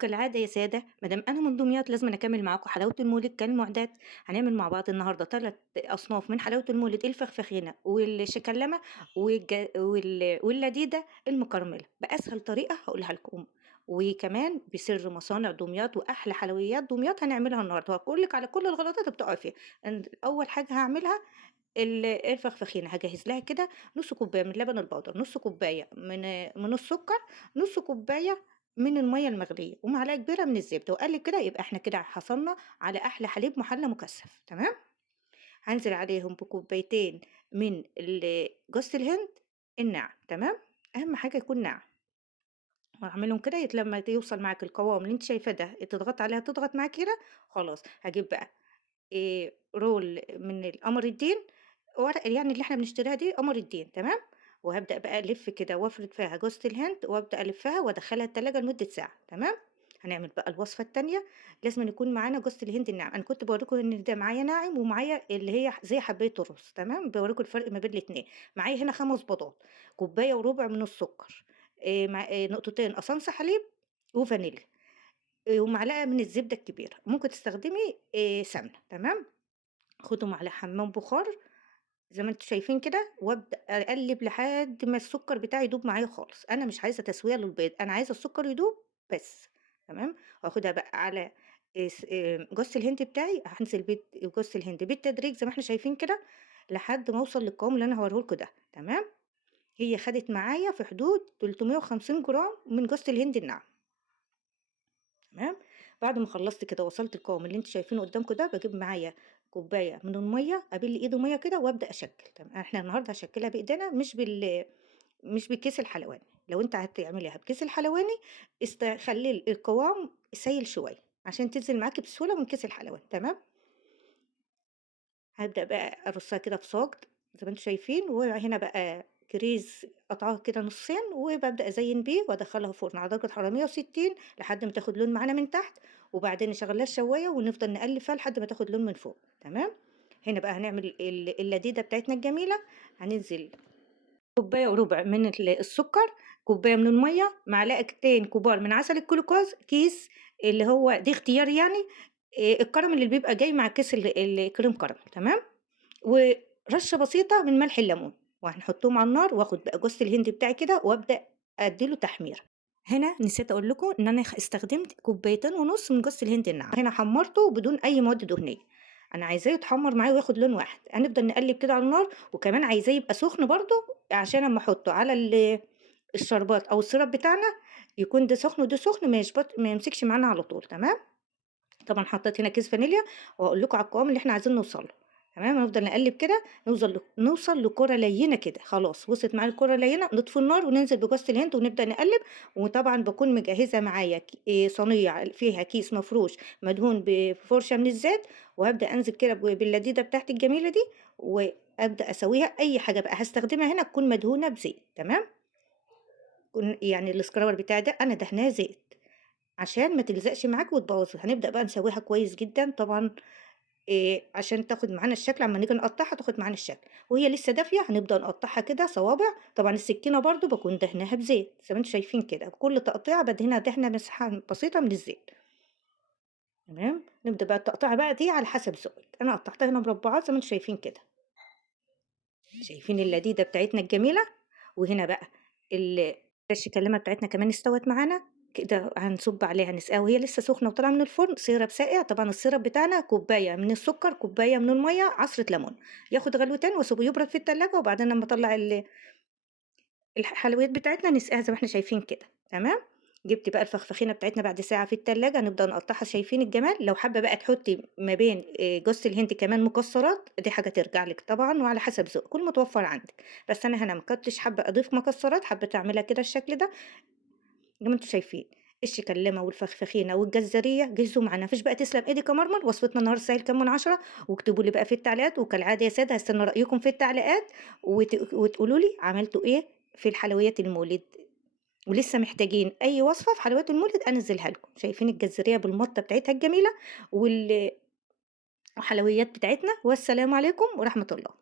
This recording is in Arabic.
وكالعادة يا سادة، ما دام أنا من دمياط لازم أكمل معاكم حلاوة المولد كالمعتاد. هنعمل مع بعض النهارده 3 أصناف من حلاوة المولد: الفخفخينة والشكلمة واللذيذة المكرملة، بأسهل طريقة هاقولها لكم، وكمان بسر مصانع دمياط وأحلى حلويات دمياط هنعملها النهارده، وهاقول لِك على كل الغلطات اللي بتقعي فيها. أول حاجة هاعملها الفخفخينة، هاجهّز لها كده نُص كوباية من اللبن البودرة، نُص كوباية من السكر، نُص كوباية من المَيّة المغلية، ومعلقة كبيرة من الزبدة، وأقلّب كده يبقى إحنا كده حصلنا على أحلى حليب محلى مكثّف، تمام. هانزل عليهم بكوبايتين من جوز الهند الناعم، تمام. أهم حاجة يكون ناعم، وأعملهم كده لمّا يوصل معاكِ القوام اللي أنتِ شايفاه ده، تضغطي عليها تضغط معاكِ كده، خلاص هاجيب بقى رول من القمر الدين، ورق يعني اللي إحنا بنشتريها دي قمر الدين، تمام. وهابدأ بقى ألِف كده وأفرد فيها جوزة الهند، وأبدأ ألفّها وأدخّلها التلاجة لمدة ساعة، تمام. هنعمل بقى الوصفة التانية، لازمًا يكون معانا جوزة الهند الناعم. أنا كنت باورّيكم إن ده معايا ناعم ومعايا اللي هي زي حبّاية الرز، تمام. باورّيكم الفرق ما بين الاتنين. معايا هنا 5 بيضات، كوباية وربع من السكر، مع نقطتين قصنص حليب وفانيليا، ومعلقة من الزبدة الكبيرة، ممكن تستخدمي سمنة، تمام. آخدهم على حمام بخار زي ما أنتم شايفين كده، وأبدأ أقلِّب لحد ما السكر بتاعي يدوب معايا خالص. أنا مش عايزة تسوية للبيض، أنا عايزة السكر يدوب بس، تمام. وآخدها بقى على جوز الهند بتاعي، هانزل جوز الهند بالتدريج زي ما إحنا شايفين كده، لحد ما أوصل للقوام اللي أنا هاوريه لكم ده، تمام. هي خدت معايا في حدود 350 جرام من جوز الهند الناعم، تمام. بعد ما خلّصت كده وصلت القوام اللي أنتم شايفينه قدّامكم ده، باجيب معايا كوباية من المَيّة، أبِل إيدي مَيّة كده وأبدأ أشكِّل، تمام. إحنا النهارده هنشكِّلها بإيدينا مش بالكيس الحلواني. لو أنتِ هتعمليها بكيس الحلواني خلّي القوام سايل شوية عشان تنزل معاكِ بسهولة من كيس الحلواني، تمام. هابدأ بقى أرصها كده في صاج زي ما أنتم شايفين، وهنا بقى كريز قطعاه كده نصين، وبابدأ أزين بيه وأدخلها فرن على درجة حرارة 160 لحد ما تاخد لون معانا من تحت، وبعدين نشغل لها الشواية ونفضل نقلب فيها لحد ما تاخد لون من فوق، تمام. هنا بقى هنعمل اللذيذة بتاعتنا الجميلة. هننزل كوباية وربع من السكر، كوباية من المَيّة، معلقتين كبار من عسل الجلوكوز، كيس اللي هو دي اختياري يعني، الكراميل اللي بيبقى جاي مع كيس الكريم كراميل، تمام. ورشة بسيطة من ملح الليمون، وهنحطهم على النار، وآخد بقى جوز الهند بتاعي كده وأبدأ أدّي له تحميرة. هنا نسيت أقول لكم إن أنا استخدمت كوبايتين ونُص من جوز الهند الناعم، هنا حمّرته بدون أي مواد دهنية. أنا عايزاه يتحمّر معايا وياخد لون واحد، هنفضل نقلِّب كده على النار، وكمان عايزاه يبقى سخن برضه عشان أمّا أحطه على الشربات أو السيرب بتاعنا يكون ده سخن وده سخن، ما يمسكش معانا على طول، تمام. طبعًا حطيت هنا كيس فانيليا، وهاقول لكم على القوام اللي إحنا عايزين نوصل له، تمام. هنفضل نقلِّب كده نوصل لكرة ليّنة كده، خلاص وصلت معايا الكرة ليّنة، نطفي النار وننزل بجوز الهند ونبدأ نقلِّب. وطبعًا باكون مجهّزة معايا صينية فيها كيس مفروش مدهون بفرشة من الزيت، وهابدأ أنزل كده باللذيذة بتاعتي الجميلة دي، وأبدأ أسويها. أي حاجة بقى هاستخدمها هنا تكون مدهونة بزيت، تمام. يعني الscraper بتاعي ده أنا دهناه زيت عشان ما تلزقش معاك وتبوظ. هنبدأ بقى نسويها كويس جدًا طبعًا، عشان تاخد معانا الشكل، أمّا نيجي نقطّعها تاخد معانا الشكل، وهي لسه دافية هنبدأ نقطّعها كده صوابع. طبعًا السكينة برضه باكون دهناها بزيت زي ما أنتم شايفين كده، كل تقطيعة بادهنها دهنة مسحة بسيطة من الزيت، تمام. نبدأ بقى التقطيعة بقى دي على حسب ذوقِك، أنا قطّعتها هنا مربعات زي ما أنتم شايفين كده. شايفين اللذيذة بتاعتنا الجميلة؟ وهنا بقى ال الشكلمة بتاعتنا كمان استوت معانا، كده هنصُب عليها نسقيها وهي لسه سخنة وطالعة من الفرن سيرب ساقع. طبعًا السيرب بتاعنا كوباية من السكر، كوباية من المَيّة، عصرة ليمون، ياخد غلوتين واسيبه يبرد في التلاجة، وبعدين لمّا أطلّع الحلويات بتاعتنا نسقيها زي ما إحنا شايفين كده، تمام. جبت بقى الفخفخينة بتاعتنا بعد ساعة في التلاجة، نبدأ نقطّعها. شايفين الجمال؟ لو حابة بقى تحطّي ما بين جوزة الهند كمان مكسّرات، دي حاجة ترجع لِك طبعًا وعلى حسب ذوقِك، كل متوفّر عندِك. بس أنا هنا ما كنتش حابة أضيف مكسّرات، حبّيت أعملها كده الشكل ده زي ما أنتم شايفين. الشكلّمة والفخفخينة والجزارية جهزوا معانا، ما فيش بقى تسلم إيدِك يا مرمر. وصفتنا النهارده تستاهل كام من 10، واكتبوا لي بقى في التعليقات، وكالعادة يا سادة هاستنى رأيكم في التعليقات، وتقولوا لي عملتوا إيه في الحلويات المولد، ولسه محتاجين أي وصفة في حلويات المولد أنزّلها لكم. شايفين الجزارية بالمَطّة بتاعتها الجميلة وحلويات بتاعتنا، والسلام عليكم ورحمة الله.